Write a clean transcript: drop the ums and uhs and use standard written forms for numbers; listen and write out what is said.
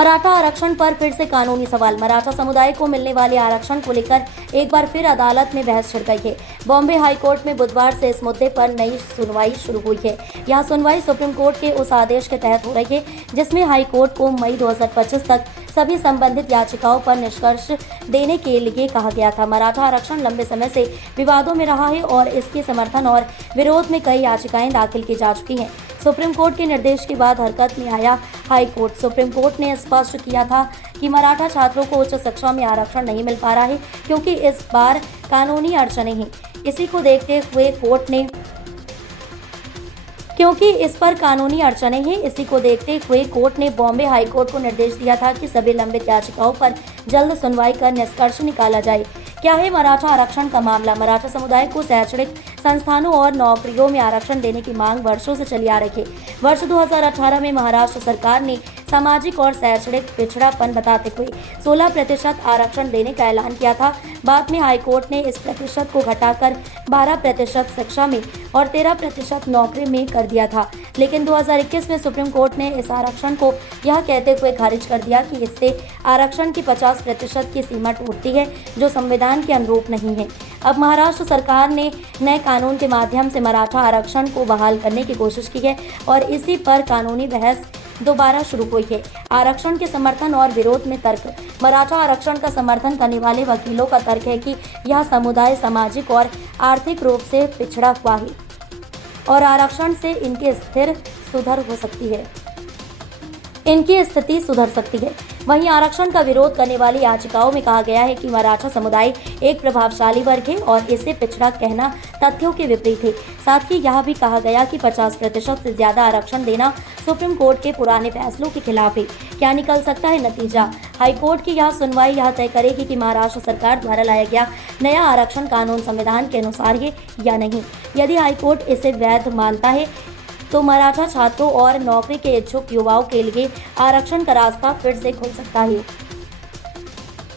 मराठा आरक्षण पर फिर से कानूनी सवाल। मराठा समुदाय को मिलने वाले आरक्षण को लेकर एक बार फिर अदालत में बहस छिड़ गई है। बॉम्बे हाई कोर्ट में बुधवार से इस मुद्दे पर नई सुनवाई शुरू हुई है। यह सुनवाई सुप्रीम कोर्ट के उस आदेश के तहत हो रही है जिसमें हाई कोर्ट को मई 2025 तक सभी संबंधित याचिकाओं पर निष्कर्ष देने के लिए कहा गया था। मराठा आरक्षण लंबे समय से विवादों में रहा है और इसके समर्थन और विरोध में कई याचिकाएं दाखिल की जा चुकी हैं। सुप्रीम कोर्ट के निर्देश के बाद हरकत में आया हाई कोर्ट। सुप्रीम कोर्ट ने स्पष्ट किया था कि मराठा छात्रों को उच्च शिक्षा में आरक्षण नहीं मिल पा रहा है क्योंकि इस बार कानूनी अड़चनें हैं। इसी को देखते हुए कोर्ट ने बॉम्बे हाई कोर्ट को निर्देश दिया था कि सभी लंबित याचिकाओं पर जल्द सुनवाई कर निष्कर्ष निकाला जाए। क्या है मराठा आरक्षण का मामला? मराठा समुदाय को शैक्षणिक संस्थानों और नौकरियों में आरक्षण देने की मांग वर्षों से चली आ रही है। वर्ष 2018 में महाराष्ट्र सरकार ने सामाजिक और शैक्षणिक पिछड़ापन बताते हुए 16% आरक्षण देने का ऐलान किया था। बाद में हाई कोर्ट ने इस प्रतिशत को घटाकर 12% शिक्षा में और 13% नौकरी में कर दिया था। लेकिन 2021 में सुप्रीम कोर्ट ने इस आरक्षण को यह कहते हुए खारिज कर दिया कि इससे आरक्षण की 50% की सीमा टूटती है जो संविधान के अनुरूप नहीं है। अब महाराष्ट्र सरकार ने नए कानून के माध्यम से मराठा आरक्षण को बहाल करने की कोशिश की है और इसी पर कानूनी बहस दोबारा शुरू हुई है। आरक्षण के समर्थन और विरोध में तर्क। मराठा आरक्षण का समर्थन करने वाले वकीलों का तर्क है कि यह समुदाय सामाजिक और आर्थिक रूप से पिछड़ा हुआ है और आरक्षण से इनकी स्थिति सुधर सकती है। वहीं आरक्षण का विरोध करने वाली याचिकाओं में कहा गया है कि मराठा समुदाय एक प्रभावशाली वर्ग है और इसे पिछड़ा कहना तथ्यों के विपरीत है। साथ ही यह भी कहा गया कि 50% से ज्यादा आरक्षण देना सुप्रीम कोर्ट के पुराने फैसलों के खिलाफ है। क्या निकल सकता है नतीजा? हाई कोर्ट की यह सुनवाई यह तय करेगी कि महाराष्ट्र सरकार द्वारा लाया गया नया आरक्षण कानून संविधान के अनुसार है या नहीं। यदि हाई कोर्ट इसे वैध मानता है तो मराठा छात्रों और नौकरी के इच्छुक युवाओं के लिए आरक्षण का रास्ता फिर से खुल सकता है।